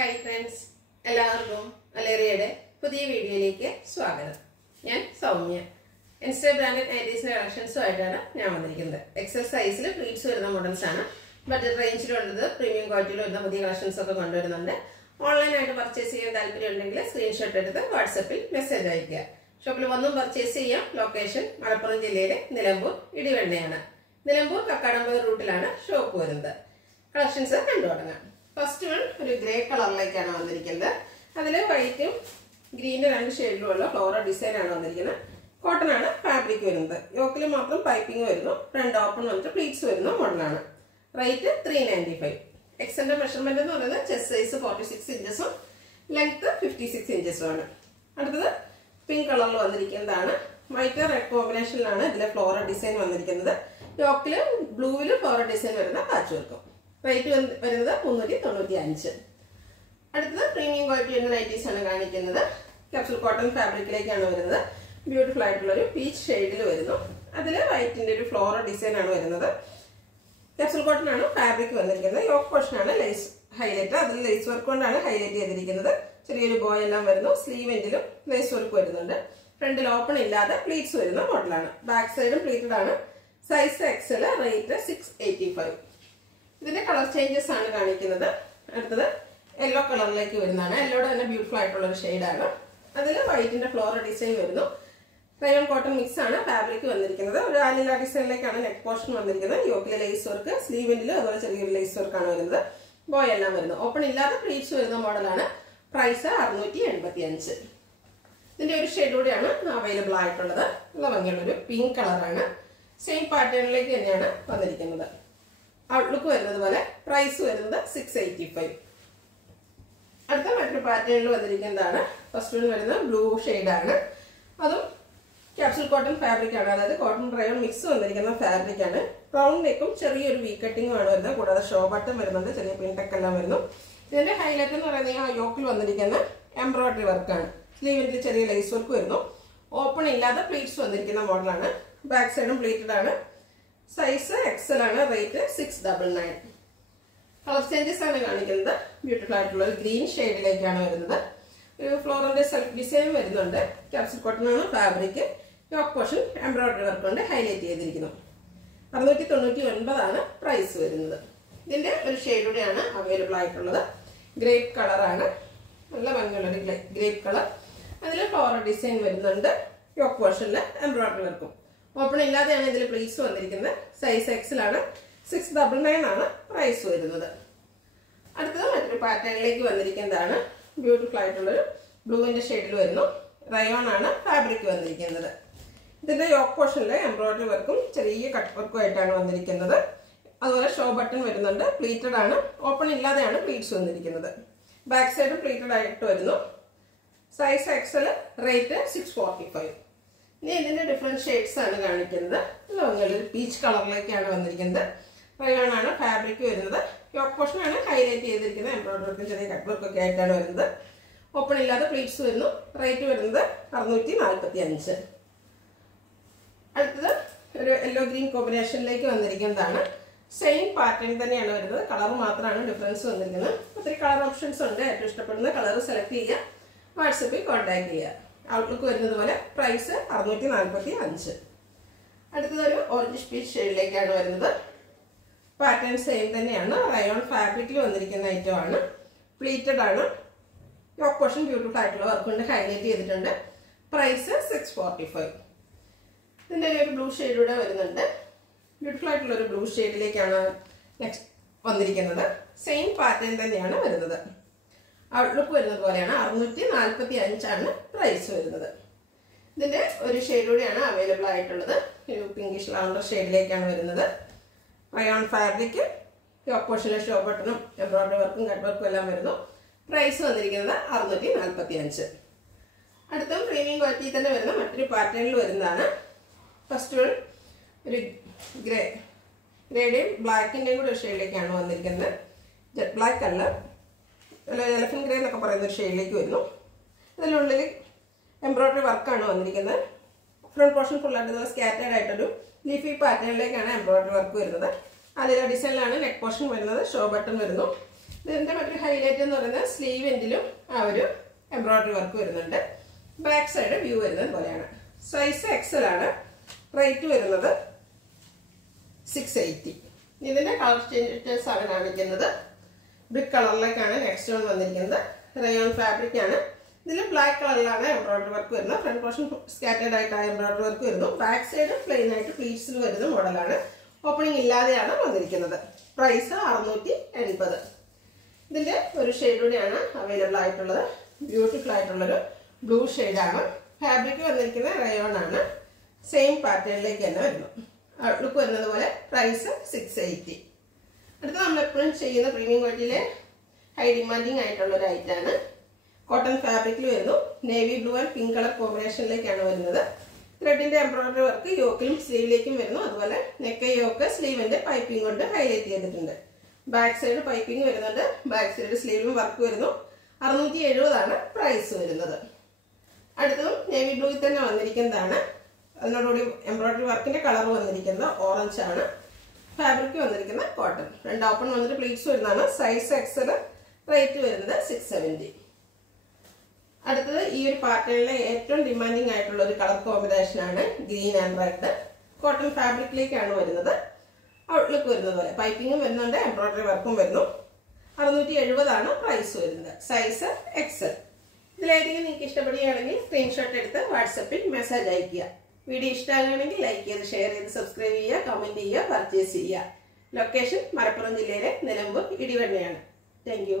Hi friends, എല്ലാവർക്കും അലേറിയയുടെ പുതിയ വീഡിയോയിലേക്ക് സ്വാഗതം. ഞാൻ സൗമ്യ. ഇൻസ്റ്റ ബ്രാൻഡഡ് നൈറ്റീസിന്റെ കളക്ഷൻസുമായിട്ടാണ് ഞാൻ വന്നിരിക്കുന്നത്. എക്സൽ സൈസിൽ പ്ലീറ്റ്സ് വരുന്ന മോഡൽസ് ആണ്. ബഡ്ജറ്റ് റേഞ്ചിലുള്ളത് പ്രീമിയം ക്വാളിറ്റിയിൽ വരുന്ന പുതിയ കളക്ഷൻസ് ഒക്കെ കൊണ്ടുവരുന്നുണ്ട്. ഓൺലൈനായിട്ട് പർച്ചേസ് ചെയ്യാൻ താല്പര്യമുണ്ടെങ്കിൽ സ്ക്രീൻഷോട്ട് എടുത്ത് വാട്സപ്പിൽ മെസ്സേജ് അയയ്ക്കുക. ഷോപ്പിൽ വന്നും പർച്ചേസ് ചെയ്യാം. ലൊക്കേഷൻ മലപ്പുറം ജില്ലയിലെ നിലമ്പൂർ ഇടിവെണ്ണയാണ്. നിലമ്പൂർ കക്കാടമ്പൂർ റൂട്ടിലാണ് ഷോപ്പ് വരുന്നത്. കളക്ഷൻസ് കണ്ടു തുടങ്ങാം. ഫസ്റ്റ് വൺ ഒരു ഗ്രേ കളറിലേക്കാണ് വന്നിരിക്കുന്നത്. അതിൽ വൈറ്റും ഗ്രീനും രണ്ട് ഷെയ്ഡിലുമുള്ള ഫ്ലോറൽ ഡിസൈൻ ആണ് വന്നിരിക്കുന്നത്. കോട്ടൺ ആണ് ഫാബ്രിക് വരുന്നത്. യോക്കിൽ മാത്രം പൈപ്പിംഗ് വരുന്നു. രണ്ട് ഓപ്പൺ വന്നിട്ട് പ്ലീറ്റ്സ് വരുന്ന മോഡലാണ്. റേറ്റ് 395. എക്സന്റെ മെഷർമെന്റ് എന്ന് പറയുന്നത് ചെസ്റ്റ് സൈസ് 46 ഇഞ്ചസും ലെങ്ത് 56 ഇഞ്ചസും ആണ്. അടുത്തത് പിങ്ക് കളറിൽ വന്നിരിക്കുന്നതാണ്. വൈറ്റ് റെഡ് കോമ്പിനേഷനിലാണ് ഇതിലെ ഫ്ലോറൽ ഡിസൈൻ വന്നിരിക്കുന്നത്. യോക്കില് ബ്ലൂവില് ഫ്ലോറൽ ഡിസൈൻ വരുന്ന പാച്ച് വർക്കും. റേറ്റ് വരുന്നത് 395. അടുത്തത് പ്രീമിയം ക്വാളിറ്റി വരുന്ന നൈറ്റീസ് ആണ് കാണിക്കുന്നത്. ക്യാപ്സൂൾ കോട്ടൺ ഫാബ്രിക്കിലേക്കാണ് വരുന്നത്. ബ്യൂട്ടിഫുൾ ആയിട്ടുള്ള ഒരു പീച്ച് ഷെയ്ഡിൽ വരുന്നു. അതിൽ വൈറ്റിന്റെ ഒരു ഫ്ലോറൽ ഡിസൈൻ ആണ് വരുന്നത്. ക്യാപ്സൂൾ കോട്ടൺ ആണ് ഫാബ്രിക് വന്നിരിക്കുന്നത്. യോക്ക് പോർഷൻ ആണ് ലേസ് ഹൈലൈറ്റ്. അതിൽ ലേസ് വർക്ക് കൊണ്ടാണ് ഹൈലൈറ്റ് ചെയ്തിരിക്കുന്നത്. ചെറിയൊരു ബോയ് എല്ലാം വരുന്നു. സ്ലീവ് എൻഡിലും ലേസ് വർക്ക് വരുന്നുണ്ട്. ഫ്രണ്ടിൽ ഓപ്പൺ ഇല്ലാതെ പ്ലീറ്റ്സ് വരുന്ന മോഡലാണ്. ബാക്ക് സൈഡും പ്ലീറ്റഡ് ആണ്. Size XL. റേറ്റ് 685. ഇതിന്റെ കളർ ചേഞ്ചസ് ആണ് കാണിക്കുന്നത്. അടുത്തത് യെല്ലോ കളറിലേക്ക് വരുന്നതാണ്. യെല്ലോയുടെ തന്നെ ബ്യൂട്ടിഫുൾ ആയിട്ടുള്ള ഒരു ഷെയ്ഡാണ്. അതിൽ വൈറ്റിന്റെ ഫ്ലോറൽ ഡിസൈൻ വരുന്നു. റയോൺ കോട്ടൺ മിക്സ് ആണ് ഫാബ്രിക് വന്നിരിക്കുന്നത്. ഒരു ആലില ഡിസൈനിലേക്കാണ് നെക്ക് പോർഷൻ വന്നിരിക്കുന്നത്. യോക്കിലെ ലേസ് വർക്ക്, സ്ലീവിന്റെ അതുപോലെ ചെറിയൊരു ലേസ് വർക്ക് ആണ് വരുന്നത്. ബോയ് എല്ലാം വരുന്നു. ഓപ്പൺ ഇല്ലാതെ പ്ലീറ്റ്സ് വരുന്ന മോഡലാണ്. പ്രൈസ് 685. ഇതിന്റെ ഒരു ഷെയ്ഡ് കൂടിയാണ് അവൈലബിൾ ആയിട്ടുള്ളത്. നല്ല ഭംഗിയുള്ള ഒരു പിങ്ക് കളറാണ്. സെയിം പാറ്റേണിലേക്ക് തന്നെയാണ് വന്നിരിക്കുന്നത്. ഔട്ട്ലുക്ക് വരുന്നത് പോലെ. പ്രൈസ് വരുന്നത് 685. അടുത്ത മറ്റൊരു പാറ്റേണിൽ വന്നിരിക്കുന്നതാണ്. ഫസ്റ്റ് വൺ വരുന്ന ബ്ലൂ ഷെയ്ഡാണ്. അതും ക്യാപ്സൂൾ കോട്ടൺ ഫാബ്രിക് ആണ്. അതായത് കോട്ടൺ റയോൺ മിക്സ് വന്നിരിക്കുന്ന ഫാബ്രിക് ആണ്. റൗണ്ട് നെക്കും ചെറിയൊരു വി കട്ടിങ്ങും ആണ് വരുന്നത്. കൂടാതെ ഷോ ബട്ടൺ വരുന്നുണ്ട്. ചെറിയ പിൻടെക്ക് എല്ലാം വരുന്നു. ഇതിന്റെ ഹൈലൈറ്റ് എന്ന് പറയുന്നത് ആ യോക്കിൽ വന്നിരിക്കുന്ന എംബ്രോയിഡറി വർക്കാണ്. സ്ലീവിന്റെ ചെറിയ ലേസ് വർക്ക് വരുന്നു. ഓപ്പൺ ഇല്ലാതെ പ്ലീറ്റ്സ് വന്നിരിക്കുന്ന മോഡലാണ്. ബാക്ക് സൈഡും പ്ലീറ്റഡ് ആണ്. സൈസ് എക്സൽ ആണ്. റേറ്റ് 699. കളർ ചേഞ്ചസ് ആണ് കാണിക്കുന്നത്. ബ്യൂട്ടിഫുൾ ആയിട്ടുള്ള ഒരു ഗ്രീൻ ഷെയ്ഡിലേക്കാണ് വരുന്നത്. ഒരു ഫ്ലോറിന്റെ സെൽഫ് ഡിസൈൻ വരുന്നുണ്ട്. ക്യാപ്സൂൾ കോട്ടൺ ആണ് fabric. Yoke portion embroidery work കൊണ്ട് ഹൈലൈറ്റ് ചെയ്തിരിക്കുന്നു. 699 ആണ് പ്രൈസ് വരുന്നത്. ഇതിന്റെ ഒരു ഷെയ്ഡൂടെയാണ് അവൈലബിൾ ആയിട്ടുള്ളത്. ഗ്രേപ്പ് കളറാണ്. നല്ല ഭംഗിയുള്ള ഒരു ഗ്രേപ്പ് കളർ. അതിൽ ഫ്ലോറൽ ഡിസൈൻ വരുന്നുണ്ട്. യോക്ക് പോർഷനിൽ എംബ്രോയിഡറി വർക്കും. ഓപ്പൺ ഇല്ലാതെയാണ് ഇതിൽ പ്ലീറ്റ്സ് വന്നിരിക്കുന്നത്. സൈസ് എക്സൽ ആണ്. 699 ആണ് പ്രൈസ് വരുന്നത്. അടുത്തത് മറ്റൊരു പാറ്റേണിലേക്ക് വന്നിരിക്കുന്നതാണ്. ബ്യൂട്ടിഫുൾ ആയിട്ടുള്ളൊരു ബ്ലൂവിന്റെ ഷെയ്ഡിൽ വരുന്നു. റയോൺ ആണ് ഫാബ്രിക് വന്നിരിക്കുന്നത്. ഇതിന്റെ യോക്ക് പോർഷനിൽ എംബ്രോയിഡറി വർക്കും ചെറിയ കട്ട് വർക്കും ആയിട്ടാണ് വന്നിരിക്കുന്നത്. അതുപോലെ ഷോ ബട്ടൺ വരുന്നുണ്ട്. പ്ലീറ്റഡ് ആണ്. ഓപ്പൺ ഇല്ലാതെയാണ് പ്ലീറ്റ്സ് വന്നിരിക്കുന്നത്. ബാക്ക് സൈഡ് പ്ലീറ്റഡ് ആയിട്ട് വരുന്നു. Size XL. റേറ്റ് 645. ഇനി ഇതിന്റെ ഡിഫറെന്റ് ഷെയ്ഡ്സ് ആണ് കാണിക്കുന്നത്. ഒരു പീച്ച് കളറിലേക്കാണ് വന്നിരിക്കുന്നത്. റയോൺ ആണ് ഫാബ്രിക് വരുന്നത്. യോക്ക് പോർഷൻ ആണ് ഹൈലൈറ്റ് ചെയ്തിരിക്കുന്നത്. എംബ്രോയിഡറി വർക്കും ചെറിയ കട്ട് വർക്ക് ഒക്കെ ആയിട്ടാണ് വരുന്നത്. ഓപ്പൺ ഇല്ലാതെ പ്ലീറ്റ്സ് വരുന്നു. റേറ്റ് വരുന്നത് 645. അടുത്തത് ഒരു യെല്ലോ ഗ്രീൻ കോമ്പിനേഷനിലേക്ക് വന്നിരിക്കുന്നതാണ്. സെയിം പാറ്റേൺ തന്നെയാണ് വരുന്നത്. കളർ മാത്രമാണ് ഡിഫറൻസ് വന്നിരിക്കുന്നത്. ഒത്തിരി കളർ ഓപ്ഷൻസ് ഉണ്ട്. ഏറ്റവും ഇഷ്ടപ്പെടുന്ന കളർ സെലക്ട് ചെയ്യുക. വാട്സപ്പിൽ കോൺടാക്ട് ചെയ്യുക. ഔട്ട്ലുക്ക് വരുന്നത് പോലെ. പ്രൈസ് 645. അടുത്തതൊരു ഓറഞ്ച് പീച്ച് ഷെയ്ഡിലേക്കാണ് വരുന്നത്. പാറ്റേൺ സെയിം തന്നെയാണ്. റയോൺ ഫാബ്രിക്കിൽ വന്നിരിക്കുന്ന ഐറ്റം ആണ്. പ്ലീറ്റഡ് ആണ്. യോക്ക് പോർഷൻ ബ്യൂട്ടിഫുൾ ആയിട്ടുള്ള വർക്ക് കൊണ്ട് ഹൈലൈറ്റ് ചെയ്തിട്ടുണ്ട്. പ്രൈസ് 645. ഇതിന്റെ ഒരു ബ്ലൂ ഷെയ്ഡൂടെ വരുന്നുണ്ട്. ബ്യൂട്ടിഫുൾ ആയിട്ടുള്ള ഒരു ബ്ലൂ ഷെയ്ഡിലേക്കാണ് നെക്സ്റ്റ് വന്നിരിക്കുന്നത്. സെയിം പാറ്റേൺ തന്നെയാണ് വരുന്നത്. ഔട്ട്ലുക്ക് വരുന്നത് പോലെയാണ്. 645 ആണ് പ്രൈസ് വരുന്നത്. ഇതിന്റെ ഒരു ഷെയ്ഡൂടെയാണ് അവൈലബിൾ ആയിട്ടുള്ളത്. ഒരു പിങ്കിഷ് ലാവണ്ടർ ഷെയ്ഡിലേക്കാണ് വരുന്നത്. Rayon fabric. യോക്ക് പോർഷനിലെ ഷോ ബട്ടണും എംബ്രോയിഡറി വർക്കും കട്ട് വർക്കും എല്ലാം വരുന്നു. പ്രൈസ് വന്നിരിക്കുന്നത് 645. അടുത്ത പ്രീമിയം ക്വാളിറ്റി തന്നെ വരുന്ന മറ്റൊരു പാറ്റേണിൽ വരുന്നതാണ്. ഫസ്റ്റ് ഒരു ഗ്രേയുടെയും ബ്ലാക്കിന്റെയും കൂടെ ഒരു ഷെയ്ഡിലേക്കാണ് വന്നിരിക്കുന്നത്. ജെറ്റ് ബ്ലാക്ക് അല്ല, എലഫന്റ് ഗ്രേ എന്നൊക്കെ പറയുന്ന ഒരു ഷെയ്ഡിലേക്ക് വരുന്നു. ഇതിനുള്ളിൽ എംബ്രോയിഡറി വർക്കാണ് വന്നിരിക്കുന്നത്. ഫ്രണ്ട് പോർഷൻ ഫുള്ളായിട്ട് സ്കാറ്റേഡ് ആയിട്ടൊരു ലീഫി പാറ്റേണിലേക്കാണ് എംബ്രോയിഡറി വർക്ക് വരുന്നത്. അതിലെ ഡിസൈനിലാണ് നെക്ക് പോർഷൻ വരുന്നത്. ഷോ ബട്ടൺ വരുന്നു. ഇതിന്റെ മറ്റൊരു ഹൈലൈറ്റ് എന്ന് പറയുന്നത് സ്ലീവ് എൻഡിലും ആ ഒരു എംബ്രോയിഡറി വർക്ക് വരുന്നുണ്ട്. ബാക്ക് സൈഡ് വ്യൂ വരുന്നത് പോലെയാണ്. സൈസ് എക്സൽ ആണ്. റേറ്റ് വരുന്നത് 680. ഇതിന്റെ കളർ ചേഞ്ചസ് ആണ് കാണിക്കുന്നത്. ബ്രിക്ക് കളറിലേക്കാണ് നെക്സ്റ്റ് വൺ വന്നിരിക്കുന്നത്. റയോൺ ഫാബ്രിക് ആണ്. ഇതിൽ ബ്ലാക്ക് കളറിലാണ് എംബ്രോയിഡറി വർക്ക് വരുന്നത്. ഫ്രണ്ട് പോർഷൻ സ്കാറ്റേഡ് ആയിട്ടാണ് എംബ്രോയിഡറി വർക്ക് വരുന്നു. ബാക്ക് സൈഡ് പ്ലെയിൻ ആയിട്ട് പ്ലീറ്റ്സിൽ വരുന്ന മോഡലാണ്. ഓപ്പണിംഗ് ഇല്ലാതെയാണ് വന്നിരിക്കുന്നത്. പ്രൈസ് 680. ഇതിന്റെ ഒരു ഷെയ്ഡ് കൂടിയാണ് അവൈലബിൾ ആയിട്ടുള്ളത്. ബ്യൂട്ടിഫുൾ ആയിട്ടുള്ളൊരു ബ്ലൂ ഷെയ്ഡാണ്. ഫാബ്രിക് വന്നിരിക്കുന്നത് റയോൺ ആണ്. സെയിം പാറ്റേണിലേക്ക് തന്നെ വരുന്നു. ലുക്ക് വരുന്നത് പോലെ. പ്രൈസ് 680. അടുത്ത നമ്മൾ എപ്പോഴും ചെയ്യുന്ന പ്രീമിയം ക്വാളിറ്റിയിലെ ഹൈ ഡിമാൻഡിങ് ആയിട്ടുള്ള ഒരു ഐറ്റാണ്. കോട്ടൺ ഫാബ്രിക്കിൽ വരുന്നു. Navy blue and pink colour കോമ്പിനേഷനിലേക്കാണ് വരുന്നത്. ത്രെഡിന്റെ എംബ്രോയിഡറി വർക്ക് യോക്കിലും സ്ലീവിലേക്കും വരുന്നു. അതുപോലെ നെക്ക് യോക്ക് സ്ലീവിന്റെ പൈപ്പിംഗ് കൊണ്ട് ഹൈലൈറ്റ് ചെയ്തിട്ടുണ്ട്. ബാക്ക് സൈഡ് പൈപ്പിംഗ് വരുന്നുണ്ട്. ബാക്ക് സൈഡ് സ്ലീവിലും വർക്ക് വരുന്നു. 670 പ്രൈസ് വരുന്നത്. അടുത്തതും നേവി ബ്ലൂയിൽ തന്നെ വന്നിരിക്കുന്നതാണ്. അതിനോടുകൂടി എംബ്രോയിഡറി വർക്കിന്റെ കളർ വന്നിരിക്കുന്നത് ഓറഞ്ച് ആണ്. ഫാബ്രിക് വന്നിരിക്കുന്ന കോട്ടൺ. രണ്ട് ഓപ്പൺ വന്നിട്ട് പ്ലീറ്റ്സ് വരുന്നതാണ്. Size XL. റേറ്റ് വരുന്നത് 670. അടുത്തത് ഈ ഒരു പാറ്റേണിലെ ഏറ്റവും ഡിമാൻഡിങ് ആയിട്ടുള്ള ഒരു കളർ കോമ്പിനേഷൻ ആണ് ഗ്രീൻ ആൻഡ് റെഡ്. കോട്ടൺ ഫാബ്രിക്കിലേക്കാണ് വരുന്നത്. ഔട്ട്ലുക്ക് വരുന്നത് പോലെ പൈപ്പിംഗും വരുന്നുണ്ട്. എംബ്രോയിഡറി വർക്കും വരുന്നു. 670 പ്രൈസ് വരുന്നത്. Size Excel. ഇതിലേതെങ്കിലും നിങ്ങൾക്ക് ഇഷ്ടപ്പെടുകയാണെങ്കിൽ സ്ക്രീൻഷോട്ട് എടുത്ത് വാട്സപ്പിൽ മെസ്സേജ് അയയ്ക്കുക. വീഡിയോ ഇഷ്ടമാകുകയാണെങ്കിൽ ലൈക്ക് ചെയ്ത് ഷെയർ ചെയ്ത് സബ്സ്ക്രൈബ് ചെയ്യുക, കമന്റ് ചെയ്യുക, പർച്ചേസ് ചെയ്യുക. ലൊക്കേഷൻ മലപ്പുറം ജില്ലയിലെ നിലമ്പൂർ ഇടിവണ്ണയാണ്. Thank you.